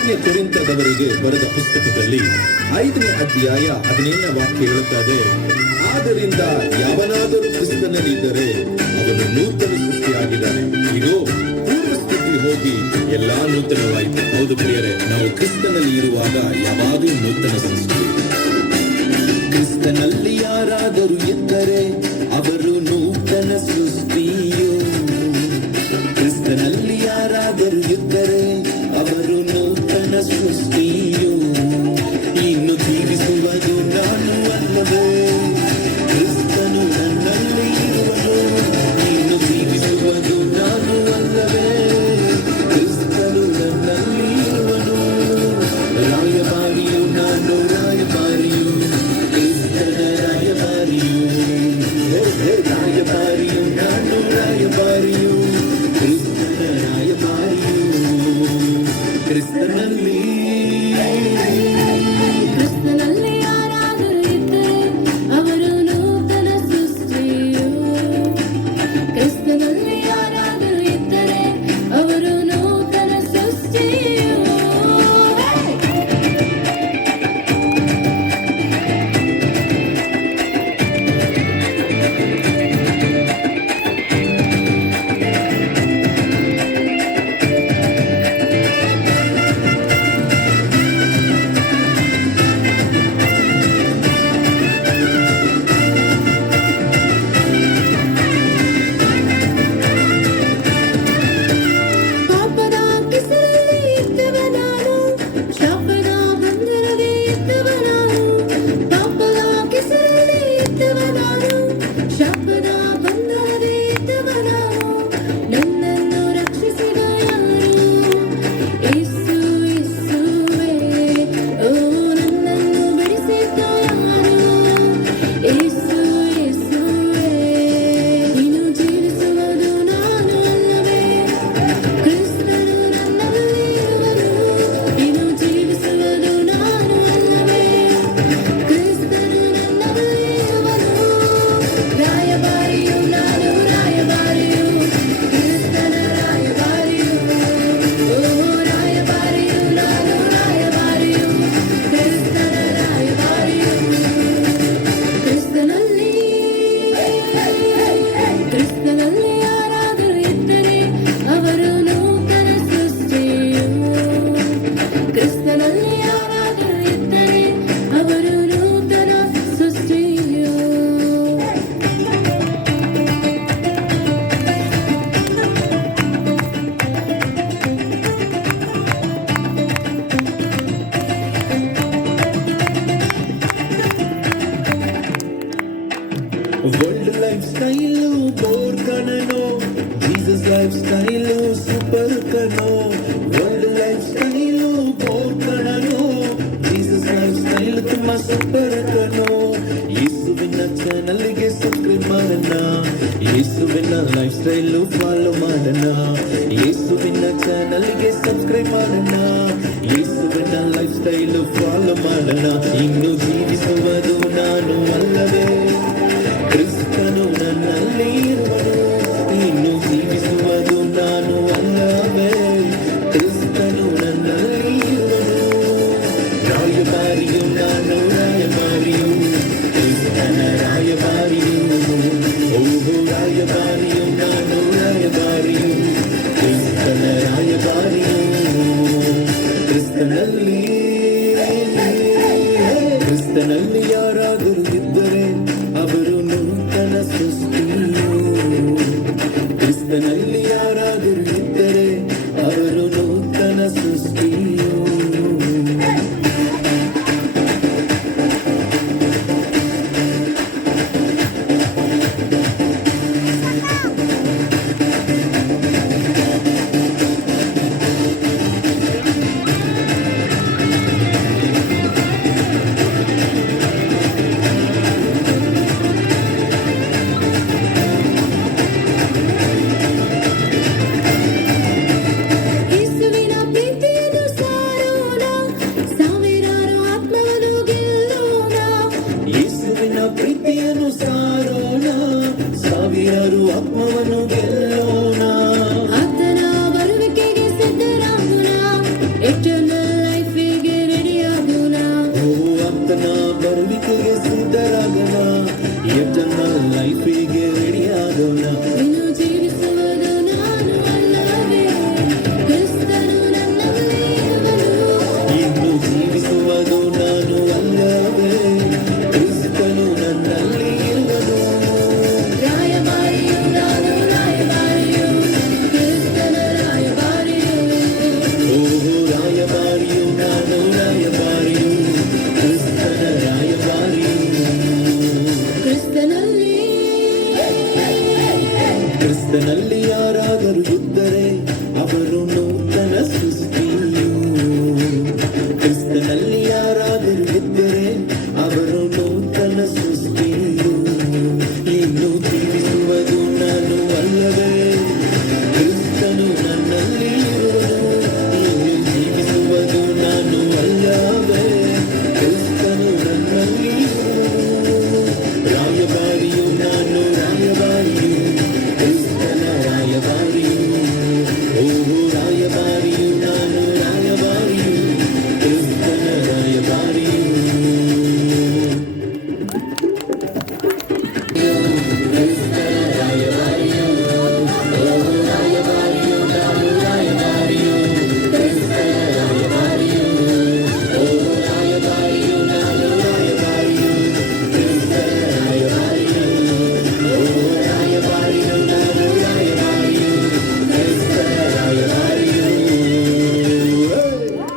ಮೊದಲನೇ ಕೊರಿಂಥದವರಿಗೆ ಬರೆದ ಪುಸ್ತಕದಲ್ಲಿ 5ನೇ ಅಧ್ಯಾಯ 17ನೇ ವಾಕ್ಯ ಹೇಳುತ್ತದೆ, ಆದ್ದರಿಂದ ಯಾವನಾದರೂ ಕ್ರಿಸ್ತನಲ್ಲಿದ್ದರೆ ಅವನು ನೂತನ ಸೃಷ್ಟಿಯಾಗಿದ್ದಾನೆ, ಇದು ಪೂರ್ವ ಸ್ಥಿತಿ ಹೋಗಿ ಎಲ್ಲಾ ನೂತನವಾಯಿತು. ಹೌದು ಪ್ರಿಯರೇ, ನಾವು ಕ್ರಿಸ್ತನಲ್ಲಿ ಇರುವಾಗ ಯಾವಾಗಲೂ ನೂತನ ಸೃಷ್ಟಿ. ಕ್ರಿಸ್ತನಲ್ಲಿ ಯಾರಾದರೂ ಇದ್ದರೆ ಅವರು ನೂತನ ಸೃಷ್ಟಿಯು. ಕ್ರಿಸ್ತನಲ್ಲಿ ಯಾರಾದರೂ ಇದ್ದರೆ ಅವರು ನೂತನ ಸೃಷ್ಟಿಯು. ಇನ್ನು ಜೀವಿಸುವುದು ನಾನು ಅಲ್ಲವೇ, ಕ್ರಿಸ್ತನು ನನ್ನಲ್ಲಿ ಇರುವನು. ಇನ್ನು ಜೀವಿಸುವುದು ನಾನು ಅಲ್ಲವೇ, ಕ್ರಿಸ್ತನು ನನ್ನಲ್ಲಿ ಇರುವನು. ರಾಯಭಾರಿಯು ನಾನು, ರಾಯಭಾರಿಯು, ಕ್ರಿಸ್ತನ ರಾಯಭಾರಿಯು. ರಾಯಭಾರಿಯು ನಾನು, ರಾಯಭಾರಿಯು, ಕ್ರಿಸ್ತನ ರಾಯಭಾರಿಯು. ಕ್ರಿಸ್ತನಲ್ಲಿ ಯಾರಾದರೂ ಇದ್ದರೆ ಅವರು ನೂತನ ಸೃಷ್ಟಿಯು. ಕ್ರಿಸ್ತನಲ್ಲಿ ಯಾರಾದರೂ ಇದ್ದರೆ ಅವರು ನೂತನ ಸೃಷ್ಟಿಯು. ಪಾಪದ ಕೆಸರಲ್ಲಿ ಇದ್ದವ ನಾನು, ಶಾಪದ ಬಂಧನದಲ್ಲಿ ಇದ್ದವ ನಾನು. ಪಾಪದ ಕೆಸರಲ್ಲಿ ಇದ್ದವ ನಾನು, ಶಾಪದ ಬಂಧನದಲ್ಲಿ ಇದ್ದವ ನಾನು. ನನ್ನನ್ನು ರಕ್ಷಿಸಿದ ಯಾರು? ಯೇಸು ಯೇಸುವೇ. ಓ, ನನ್ನನ್ನು ಬಿಡಿಸಿದ ಯಾರು? ಯೇಸು ಯೇಸುವೇ. ಇನ್ನು ಜೀವಿಸುವುದು ನಾನು ಅಲ್ಲವೇ, ಕ್ರಿಸ್ತನು ನನ್ನಲ್ಲಿ ಇರುವನು. ಇನ್ನು ಜೀವಿಸುವುದು ನಾನು ಅಲ್ಲವೇ, ಕ್ರಿಸ್ತನು ನನ್ನಲ್ಲಿ ಇರುವನು. ರಾಯಭಾರಿಯು ನಾನು, ರಾಯಭಾರಿಯು, ಕ್ರಿಸ್ತನ ರಾಯಭಾರಿಯು. ಓ, ರಾಯಭಾರಿಯು ನಾನು, ರಾಯಭಾರಿಯು, ಕ್ರಿಸ್ತನ ರಾಯಭಾರಿಯು. ಕ್ರಿಸ್ತನಲ್ಲಿ ಯಾರಾದರೂ ಇದ್ದರೆ ಅವರು ನೂತನ ಸೃಷ್ಟಿಯು. ಕ್ರಿಸ್ತನಲ್ಲಿ ಯಾರಾದರೂ ಇದ್ದರೆ ಅವರು ನೂತನ ಸೃಷ್ಟಿಯು. ವರ್ಲ್ಡ್ ಲೈಫ್ ಸ್ಟೈಲು ಬೋರ್ ಕಣನೋ, ಜೀಸಸ್ ಲೈಫ್ ಸ್ಟೈಲು ಸೂಪರ್ ಕಣೋ. ವರ್ಲ್ಡ್ ಲೈಫ್ ಸ್ಟೈಲು ಬೋರ್ ಕಣನೋ, ಜೀಸಸ್ ಲೈಫ್ ಸ್ಟೈಲು ತುಂಬಾ ಸೂಪರ್ ಕಣೋ. ಯೇಸುವಿನ ಚಾನಲ್ಗೆ ಸಬ್ಸ್ಕ್ರೈಬ್ ಮಾಡೋಣ, ಯೇಸುವಿನ ಲೈಫ್ ಸ್ಟೈಲು ಫಾಲೋ ಮಾಡೋಣ. ಯೇಸುವಿನ ಚಾನಲ್ಗೆ ಸಬ್ಸ್ಕ್ರೈಬ್ ಮಾಡೋಣ, ಯೇಸುವಿನ ಲೈಫ್ ಸ್ಟೈಲು ಫಾಲೋ ಮಾಡೋಣ. ಇನ್ನು ಜೀವಿಸುವುದು ನಾನು ಅಲ್ಲವೇ, ಕ್ರಿಸ್ತನು ನನ್ನಲ್ಲಿ ಇರುವನು. ಇನ್ನು ಜೀವಿಸುವುದು ನಾನು ಅಲ್ಲವೇ, ಕ್ರಿಸ್ತನು ನನ್ನಲ್ಲಿ ಇರುವನು. ರಾಯಭಾರಿಯು ನಾನು, ರಾಯಭಾರಿಯು, ಕ್ರಿಸ್ತನ ರಾಯಭಾರಿಯು. ಓಹೋ, ರಾಯಭಾರಿಯು ನಾನು, ರಾಯಭಾರಿಯು, ಕ್ರಿಸ್ತನ ರಾಯಭಾರಿಯು. ಕ್ರಿಸ್ತನಲ್ಲಿ ಕ್ರಿಸ್ತನಲ್ಲಿ ಯಾರಾದರೂ ಇದ್ದರೆ ಅವರು ನೂತನ ಸೃಷ್ಟಿಯು. ಕ್ರಿಸ್ತನಲ್ಲಿ ಯಾರಾದರೂ ಇದ್ದರೆ ಅವರು ನೂತನ ಸೃಷ್ಟಿಯು. ನಾನು ಅಲ್ಲವೇ ಕ್ರಿಸ್ತನು ನನ್ನಲ್ಲಿ ಇರುವನು ಇನ್ನು ಜೀವಿಸುವುದು ನಾನು ಅಲ್ಲವೇ ಕ್ರಿಸ್ತನು ನನ್ನಲ್ಲಿ ಇರುವನು ರಾಯಭಾರಿಯು ನಾನು ರಾಯಭಾರಿಯು ಕ್ರಿಸ್ತನ ರಾಯಭಾರಿಯು ಓಹೋ ರಾಯಭಾರಿಯು ನಾನು ರಾಯಭಾರಿಯು ಕ್ರಿಸ್ತನ ರಾಯಭಾರಿಯು ಕ್ರಿಸ್ತನಲ್ಲಿ ಕ್ರಿಸ್ತನಲ್ಲಿ ಯಾರಾದರೂ ಇದ್ದರೆ ಅವರು ನೂತನ ಸೃಷ್ಟಿ